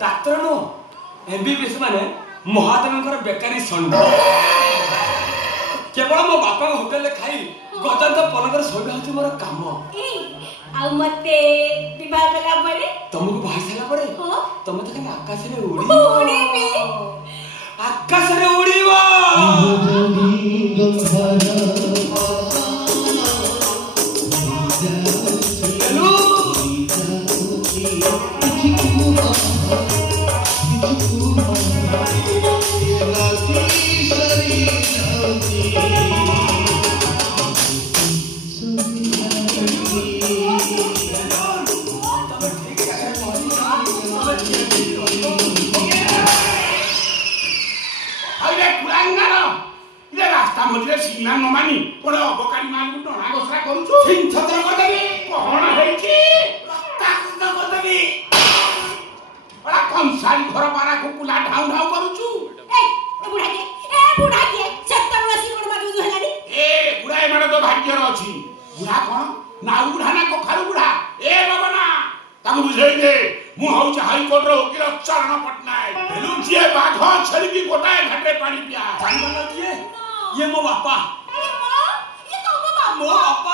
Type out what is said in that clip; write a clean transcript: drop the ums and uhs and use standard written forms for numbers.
doctor no MBBS माने महादेवंकर बेकारी संड केवल मो बापा होटल ले खाई गदंत पलकर सोइबा होती मोर काम आ मते विवाह कला परे तुमको बाहर साला पड़े तुम तो कहीं आकाश में उड़ी आकाश में उड़ीबो सिग्नल न मानी कोन अबकारी माल को टना गोसरा करूछु सिंह छत्र करदेबी कोन हेची ताक न करदेबी बड़ा कंसारी घर पारा को कुला ढाउ ढाउ करूछु ए बुढ़ा के छत्ता बसी कोन माजू हेलानी ए बुढ़ा ए माने तो भाग्य रो अछि बुढ़ा कोन ना बुढ़ा ना कोखारू बुढ़ा ए बाबना ताको बुझेई दे मु हौ हाई कोर्ट रो वकील चरण पटनायक बेलु जे बाघ छली की गोटाए घाटे पानी पिया जान ये मो बापा ये तो मो बापा